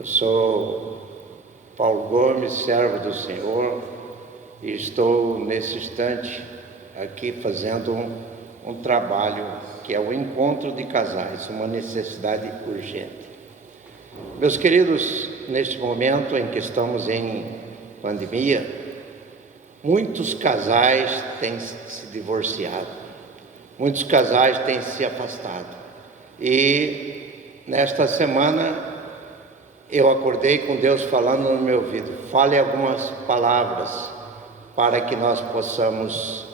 Eu sou Paulo Gomes, servo do Senhor, e estou nesse instante aqui fazendo um trabalho que é o encontro de casais, uma necessidade urgente. Meus queridos, neste momento em que estamos em pandemia, muitos casais têm se divorciado, muitos casais têm se afastado. E nesta semana eu acordei com Deus falando no meu ouvido: fale algumas palavras para que nós possamos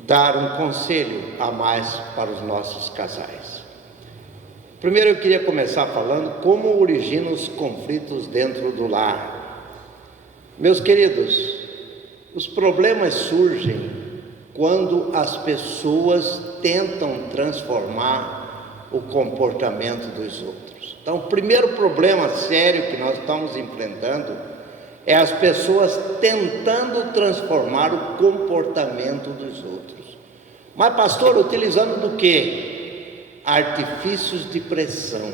dar um conselho a mais para os nossos casais. Primeiro eu queria começar falando como originam os conflitos dentro do lar. Meus queridos, os problemas surgem quando as pessoas tentam transformar o comportamento dos outros. Então, o primeiro problema sério que nós estamos enfrentando é as pessoas tentando transformar o comportamento dos outros. Mas, pastor, utilizando do quê? Artifícios de pressão,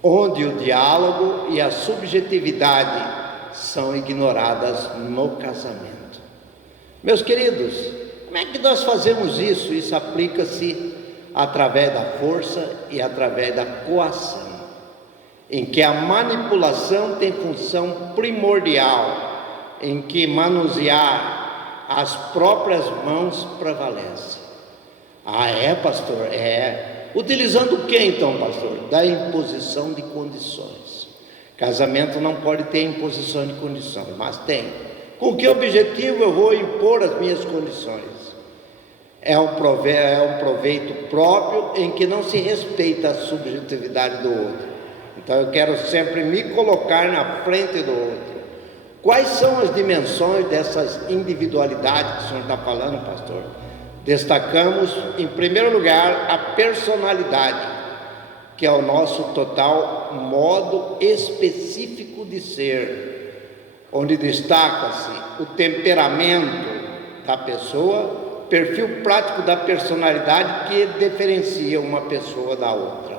onde o diálogo e a subjetividade são ignoradas no casamento. Meus queridos, como é que nós fazemos isso? Isso aplica-se através da força e através da coação, em que a manipulação tem função primordial, em que manusear as próprias mãos prevalece. Ah, é, pastor? É. Utilizando o que então, pastor? Da imposição de condições. Casamento não pode ter imposição de condições, mas tem. Com que objetivo eu vou impor as minhas condições? É um proveito próprio em que não se respeita a subjetividade do outro. Então eu quero sempre me colocar na frente do outro. Quais são as dimensões dessas individualidades que o senhor está falando, pastor? Destacamos, em primeiro lugar, a personalidade, que é o nosso total modo específico de ser, onde destaca-se o temperamento da pessoa, perfil prático da personalidade que diferencia uma pessoa da outra.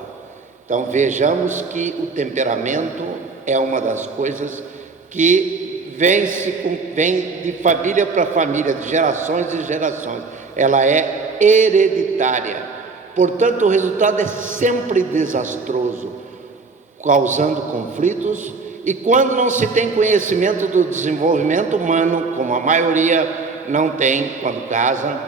Então vejamos que o temperamento é uma das coisas que vem de família para família, de gerações e gerações. Ela é hereditária, portanto o resultado é sempre desastroso, causando conflitos. E quando não se tem conhecimento do desenvolvimento humano, como a maioria não tem quando casa,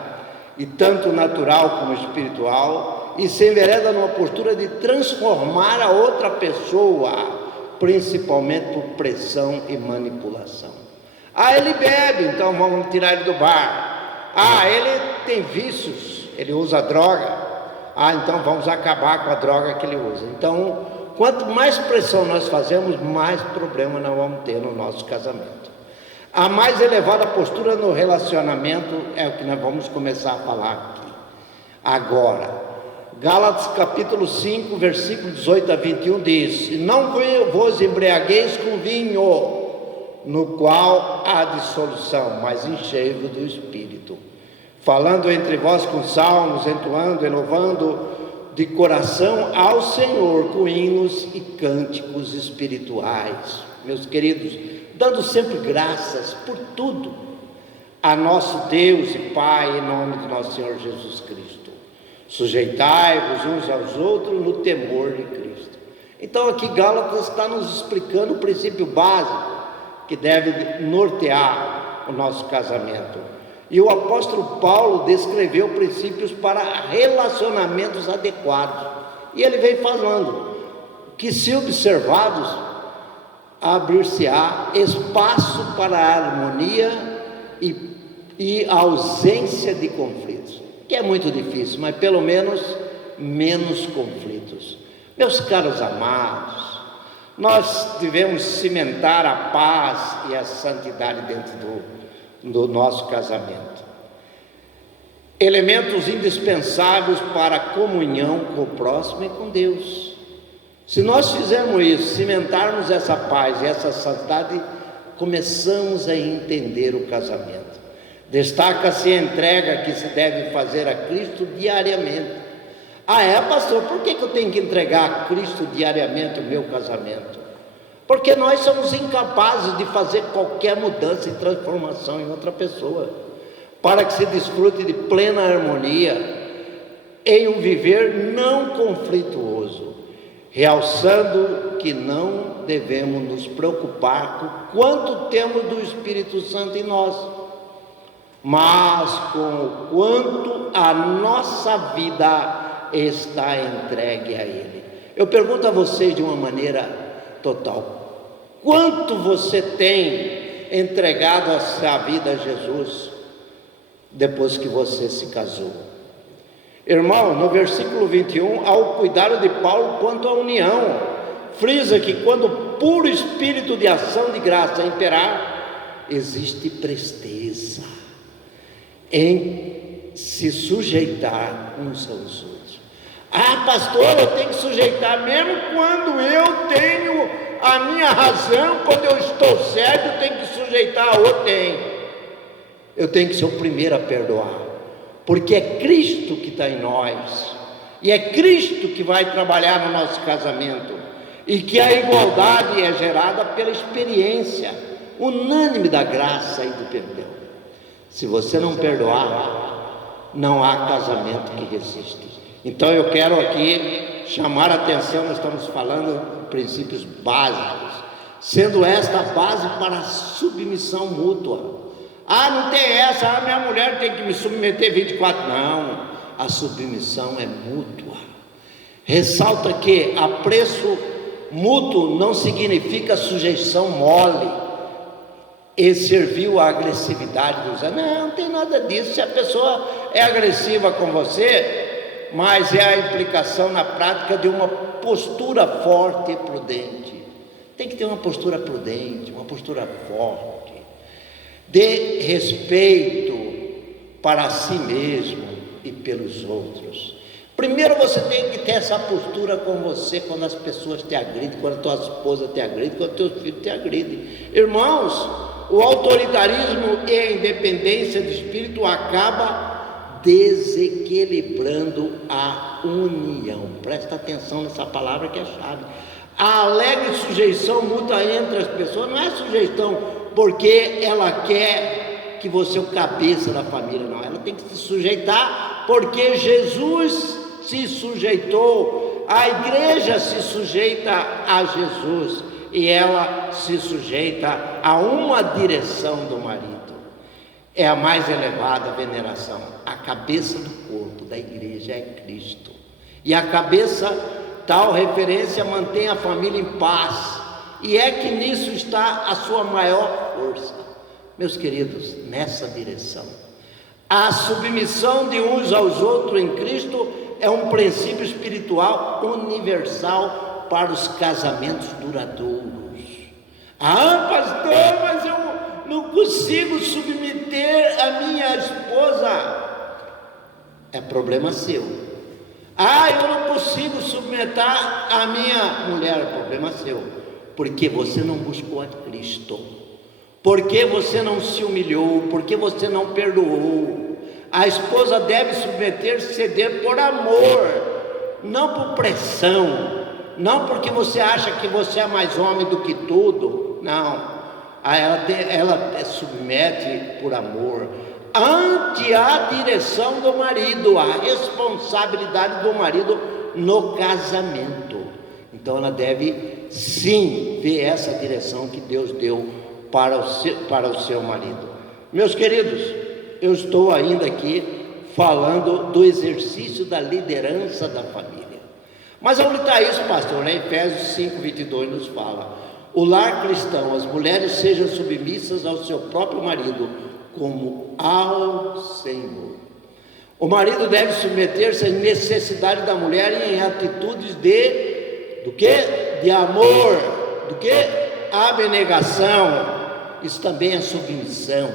e tanto natural como espiritual, e se envereda numa postura de transformar a outra pessoa, principalmente por pressão e manipulação. Ah, ele bebe, então vamos tirar ele do bar. Ah, ele tem vícios, ele usa droga. Ah, então vamos acabar com a droga que ele usa. Então, quanto mais pressão nós fazemos, mais problema nós vamos ter no nosso casamento. A mais elevada postura no relacionamento é o que nós vamos começar a falar aqui agora. Gálatas capítulo 5, versículo 18 a 21 diz: não vos embriagueis com vinho, no qual há dissolução, mas enchei-vos do Espírito, falando entre vós com salmos, entoando e louvando de coração ao Senhor com hinos e cânticos espirituais. Meus queridos, dando sempre graças por tudo a nosso Deus e Pai, em nome do nosso Senhor Jesus Cristo. Sujeitai-vos uns aos outros no temor de Cristo. Então aqui Gálatas está nos explicando o princípio básico que deve nortear o nosso casamento. E o apóstolo Paulo descreveu princípios para relacionamentos adequados. E ele vem falando que, se observados, abrir-se-á espaço para a harmonia e a ausência de conflitos, que é muito difícil, mas pelo menos menos conflitos. Meus caros amados, nós devemos cimentar a paz e a santidade dentro do nosso casamento. Elementos indispensáveis para a comunhão com o próximo e com Deus. Se nós fizermos isso, cimentarmos essa paz e essa santidade, começamos a entender o casamento. Destaca-se a entrega que se deve fazer a Cristo diariamente. Ah, é, pastor, por que eu tenho que entregar a Cristo diariamente o meu casamento? Porque nós somos incapazes de fazer qualquer mudança e transformação em outra pessoa, para que se desfrute de plena harmonia, em um viver não conflituoso, realçando que não devemos nos preocupar com quanto temos do Espírito Santo em nós, mas com o quanto a nossa vida está entregue a Ele. Eu pergunto a vocês de uma maneira total: quanto você tem entregado a sua vida a Jesus depois que você se casou? Irmão, no versículo 21, ao cuidado de Paulo quanto à união, frisa que quando o puro espírito de ação de graça imperar, existe presteza em se sujeitar uns aos outros. Ah, pastor, eu tenho que sujeitar mesmo quando eu tenho a minha razão, quando eu estou certo, eu tenho que sujeitar a outro. Eu tenho que ser o primeiro a perdoar, porque é Cristo que está em nós, e é Cristo que vai trabalhar no nosso casamento, e que a igualdade é gerada pela experiência unânime da graça e do perdão. Se você não perdoar, não há casamento que resiste. Então eu quero aqui chamar a atenção, nós estamos falando de princípios básicos, sendo esta a base para a submissão mútua. Ah, não tem essa, minha mulher tem que me submeter 24, não, a submissão é mútua. Ressalta que apreço mútuo não significa sujeição mole e serviu à agressividade dos outros. Não tem nada disso. Se a pessoa é agressiva com você, mas é a implicação na prática de uma postura forte e prudente. Tem que ter uma postura prudente, uma postura forte, de respeito para si mesmo e pelos outros. Primeiro você tem que ter essa postura com você quando as pessoas te agridem, quando a tua esposa te agride, quando teus filhos te agridem. Irmãos, o autoritarismo e a independência de espírito acaba desequilibrando a união. Presta atenção nessa palavra que é chave. A alegre sujeição mútua entre as pessoas não é sujeição porque ela quer que você é o cabeça da família, não. Ela tem que se sujeitar porque Jesus se sujeitou, a igreja se sujeita a Jesus e ela se sujeita a uma direção do marido. É a mais elevada veneração. A cabeça do corpo da igreja é Cristo, e a cabeça, tal referência, mantém a família em paz, e é que nisso está a sua maior força. Meus queridos, nessa direção, a submissão de uns aos outros em Cristo é um princípio espiritual universal para os casamentos duradouros. Ah, pastor, mas eu não consigo submeter a minha esposa. É problema seu. Ah, eu não consigo submeter a minha mulher. É problema seu, porque você não buscou a Cristo, porque você não se humilhou, porque você não perdoou. A esposa deve submeter-se, ceder por amor, não por pressão, não porque você acha que você é mais homem do que tudo, não. Ela submete por amor, ante a direção do marido, a responsabilidade do marido no casamento. Então ela deve sim ver essa direção que Deus deu para o seu marido. Meus queridos, eu estou ainda aqui falando do exercício da liderança da família. Mas onde está isso, pastor? Em Efésios 5:22 nos fala: o lar cristão, as mulheres sejam submissas ao seu próprio marido, como ao Senhor. O marido deve submeter-se à necessidade da mulher em atitudes do quê? De amor, do quê? Abnegação. Isso também é submissão.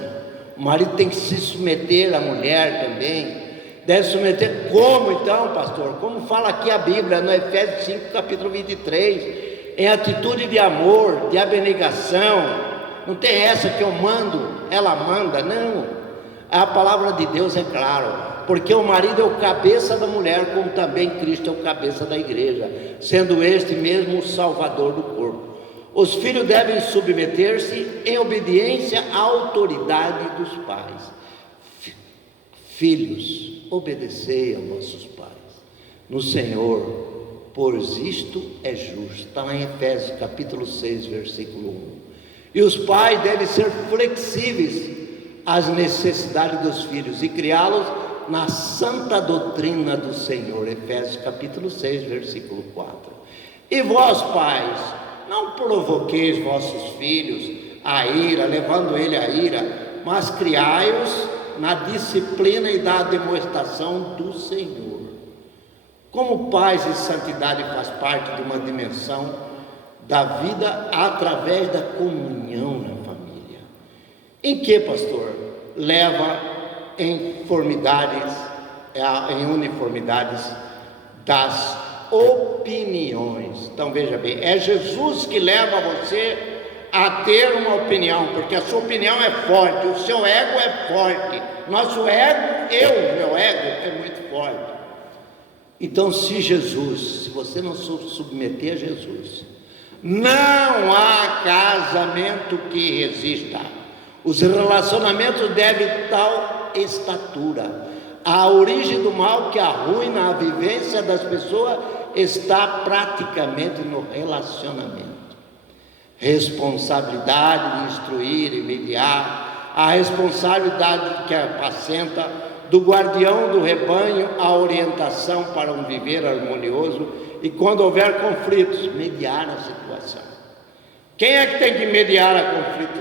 O marido tem que se submeter à mulher também. Deve submeter como então, pastor? Como fala aqui a Bíblia, no Efésios 5, capítulo 23, em atitude de amor, de abnegação. Não tem essa que eu mando, ela manda, não. A palavra de Deus é claro: porque o marido é o cabeça da mulher, como também Cristo é o cabeça da igreja, sendo este mesmo o salvador do corpo. Os filhos devem submeter-se em obediência à autoridade dos pais. Filhos, obedecei aos vossos pais no Senhor, pois isto é justo. Está lá em Efésios capítulo 6, versículo 1. E os pais devem ser flexíveis às necessidades dos filhos e criá-los na santa doutrina do Senhor. Efésios capítulo 6, versículo 4. E vós, pais, não provoqueis vossos filhos à ira, levando ele à ira, mas criai-os na disciplina e da demonstração do Senhor. Como paz e santidade faz parte de uma dimensão da vida através da comunhão na família. Em que, pastor? Leva em uniformidades das opiniões. Então veja bem, é Jesus que leva você a ter uma opinião, porque a sua opinião é forte, o seu ego é forte, nosso ego, meu ego é muito forte. Então, se você não se submeter a Jesus, não há casamento que resista. Os relacionamentos devem tal estatura. A origem do mal que arruina a vivência das pessoas está praticamente no relacionamento. Responsabilidade de instruir e mediar, a responsabilidade que apacenta, do guardião do rebanho, a orientação para um viver harmonioso e, quando houver conflitos, mediar a situação. Quem é que tem que mediar a conflito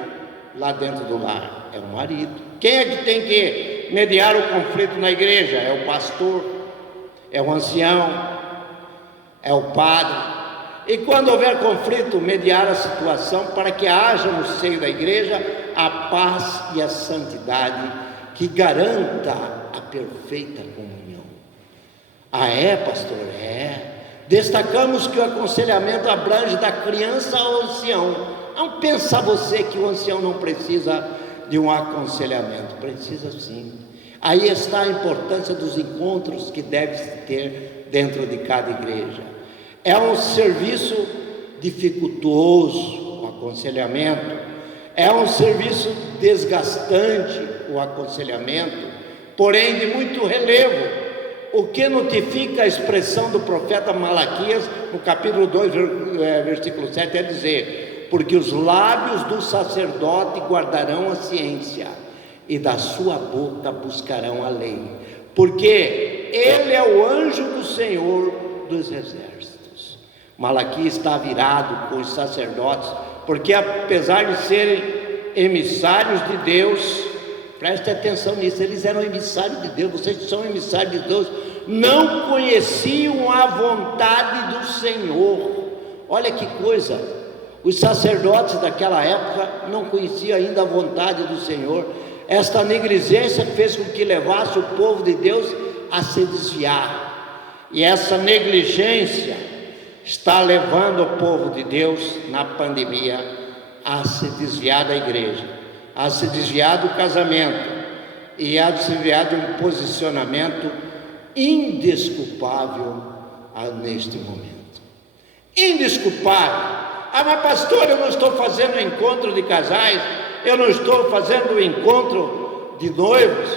lá dentro do lar? É o marido. Quem é que tem que mediar o conflito na igreja? É o pastor, é o ancião, é o padre. E quando houver conflito, mediar a situação para que haja no seio da igreja a paz e a santidade que garanta a perfeita comunhão. Ah, é, pastor? É. Destacamos que o aconselhamento abrange da criança ao ancião. Não pensa você que o ancião não precisa de um aconselhamento. Precisa sim. Aí está a importância dos encontros que deve-se ter dentro de cada igreja. É um serviço dificultoso o aconselhamento, é um serviço desgastante o aconselhamento, porém de muito relevo, o que notifica a expressão do profeta Malaquias, no capítulo 2, versículo 7, é dizer: porque os lábios do sacerdote guardarão a ciência, e da sua boca buscarão a lei, porque ele é o anjo do Senhor dos exércitos. Malaquias está virado com os sacerdotes, porque apesar de serem emissários de Deus, preste atenção nisso, eles eram emissários de Deus, vocês são emissários de Deus, não conheciam a vontade do Senhor. Olha que coisa, os sacerdotes daquela época não conheciam ainda a vontade do Senhor. Esta negligência fez com que levasse o povo de Deus a se desviar, e essa negligência está levando o povo de Deus na pandemia a se desviar da igreja, a se desviar do casamento e a se desviar de um posicionamento indesculpável neste momento. Indesculpável. Ah, mas pastor, eu não estou fazendo encontro de casais, eu não estou fazendo encontro de noivos.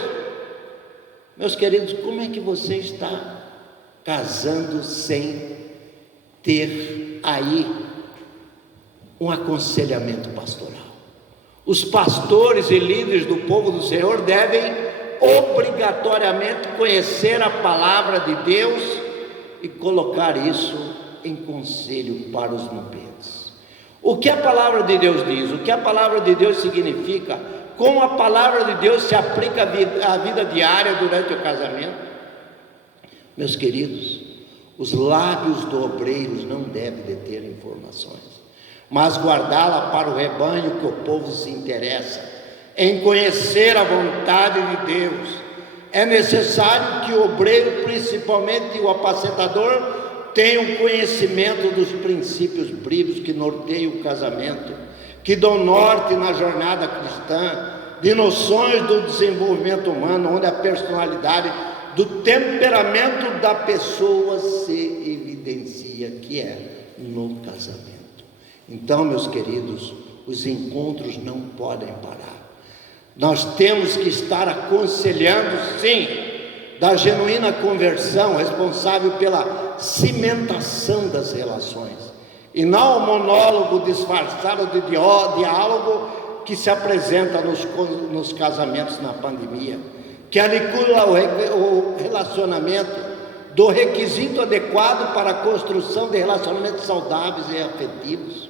Meus queridos, como é que você está casando sem ter aí um aconselhamento pastoral? Os pastores e líderes do povo do Senhor devem obrigatoriamente conhecer a palavra de Deus e colocar isso em conselho para os mopedes. O que a palavra de Deus diz? O que a palavra de Deus significa? Como a palavra de Deus se aplica à vida diária durante o casamento? Meus queridos, os lábios do obreiro não devem deter informações, mas guardá-la para o rebanho que o povo se interessa, em conhecer a vontade de Deus. É necessário que o obreiro, principalmente o apacentador, tenha um conhecimento dos princípios bíblicos que norteiam o casamento, que dão norte na jornada cristã, de noções do desenvolvimento humano, onde a personalidade do temperamento da pessoa se evidencia que é no casamento. Então, meus queridos, os encontros não podem parar. Nós temos que estar aconselhando, sim, da genuína conversão, responsável pela cimentação das relações, e não o monólogo disfarçado de diálogo que se apresenta nos casamentos na pandemia, que anicula o relacionamento do requisito adequado para a construção de relacionamentos saudáveis e afetivos,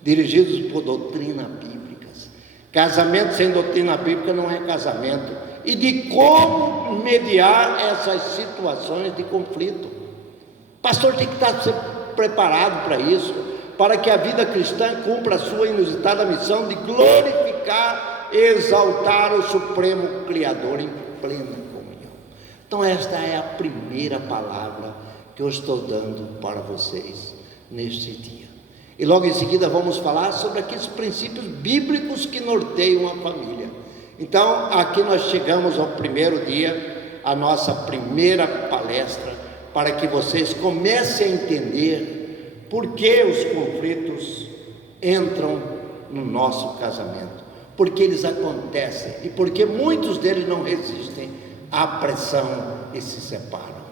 dirigidos por doutrinas bíblicas. Casamento sem doutrina bíblica não é casamento. E de como mediar essas situações de conflito. O pastor tem que estar preparado para isso, para que a vida cristã cumpra a sua inusitada missão de glorificar e exaltar o Supremo Criador em plena comunhão. Então esta é a primeira palavra que eu estou dando para vocês neste dia. E logo em seguida vamos falar sobre aqueles princípios bíblicos que norteiam a família. Então aqui nós chegamos ao primeiro dia, a nossa primeira palestra, para que vocês comecem a entender por que os conflitos entram no nosso casamento, por que eles acontecem e por que muitos deles não resistem à pressão e se separam.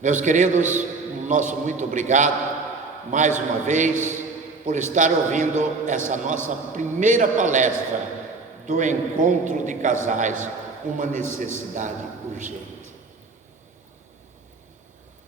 Meus queridos, nosso muito obrigado mais uma vez por estar ouvindo essa nossa primeira palestra do encontro de casais, uma necessidade urgente.